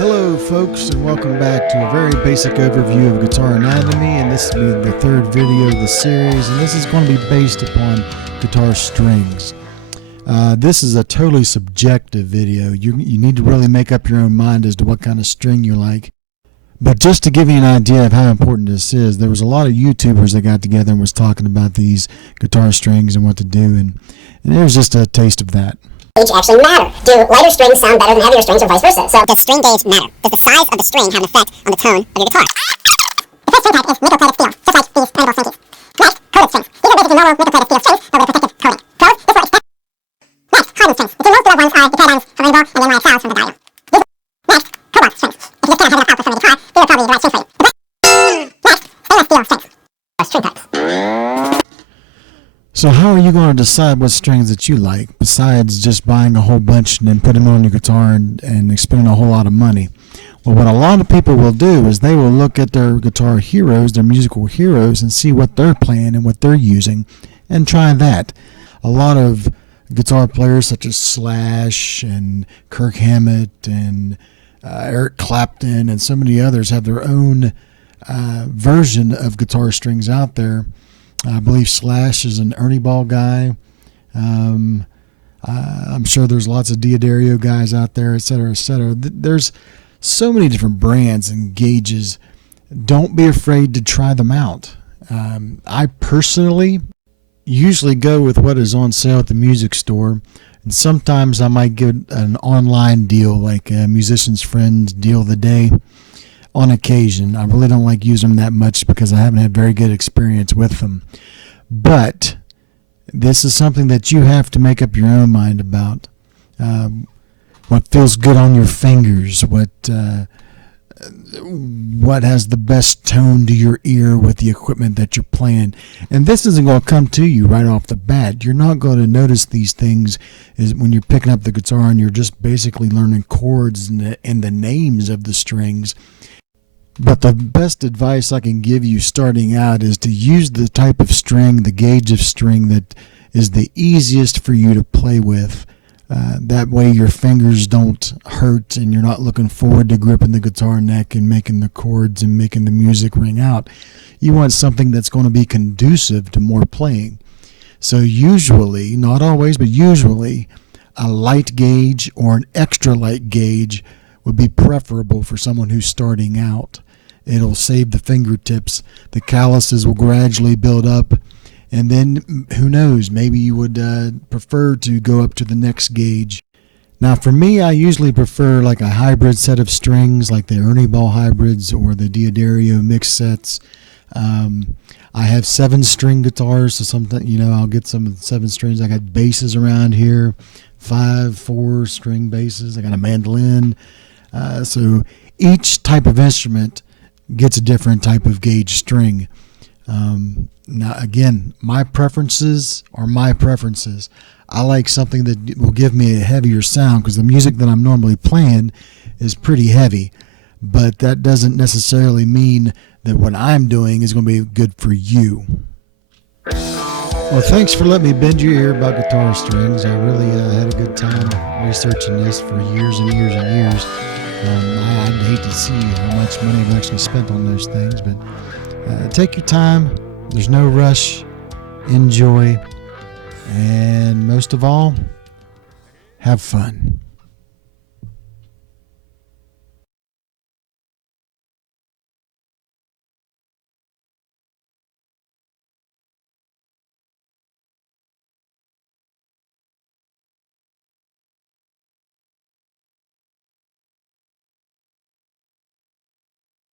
Hello folks, and welcome back to a very basic overview of guitar anatomy, and this will be the third video of the series, and this is going to be based upon guitar strings. This is a totally subjective video. You need to really make up your own mind as to what kind of string you like. But just to give you an idea of how important this is, there was a lot of YouTubers that got together and was talking about these guitar strings and what to do, and here's just a taste of that. Gauge actually matter? Do lighter strings sound better than heavier strings or vice versa? So does string gauge matter? Does the size of the string have an effect on the tone of your guitar? The first string type is nickel-plated steel, just like these turnable slinkies. Next, coated strings. These are basically normal nickel-plated steel strings, but with a protective coating. Pros, this will expand. Next, hardened strings. The two most beloved ones are the paradigms from Rainbow and then Sounds from the diagram. Next, cobalt strings. If you just cannot have enough output from the guitar, these are probably the right string for you. Next, stainless steel strings. String types. So how are you going to decide what strings that you like, besides just buying a whole bunch and then putting them on your guitar and spending a whole lot of money? Well, what a lot of people will do is they will look at their guitar heroes, their musical heroes, and see what they're playing and what they're using, and try that. A lot of guitar players such as Slash and Kirk Hammett and Eric Clapton and so many others have their own version of guitar strings out there. I believe Slash is an Ernie Ball guy. I'm sure there's lots of Diodario guys out there, etc., etc. There's so many different brands and gauges. Don't be afraid to try them out. I personally usually go with what is on sale at the music store, and sometimes I might get an online deal like a Musician's Friends Deal of the Day. On occasion. I really don't like using them that much because I haven't had very good experience with them. But this is something that you have to make up your own mind about. What feels good on your fingers, what has the best tone to your ear with the equipment that you're playing. And this isn't going to come to you right off the bat. You're not going to notice these things is when you're picking up the guitar and you're just basically learning chords and the names of the strings. But the best advice I can give you starting out is to use the type of string, the gauge of string that is the easiest for you to play with. That way your fingers don't hurt and you're not looking forward to gripping the guitar neck and making the chords and making the music ring out. You want something that's going to be conducive to more playing. So usually, not always, but usually, a light gauge or an extra light gauge would be preferable for someone who's starting out. It'll save the fingertips. The calluses will gradually build up, and then who knows, maybe you would prefer to go up to the next gauge. Now for me, I usually prefer like a hybrid set of strings, like the Ernie Ball hybrids or the Diodario mix sets. I have 7-string guitars, so sometimes I'll get some 7 strings. I got basses around here, 5 4-string basses. I got a mandolin. So each type of instrument gets a different type of gauge string. Now again, my preferences are my preferences. I like something that will give me a heavier sound because the music that I'm normally playing is pretty heavy, but that doesn't necessarily mean that what I'm doing is going to be good for you. Well, thanks for letting me bend your ear about guitar strings. I really had a good time researching this for years and years and years. I'd hate to see how much money I've actually spent on those things, but take your time. There's no rush. Enjoy. And most of all, have fun.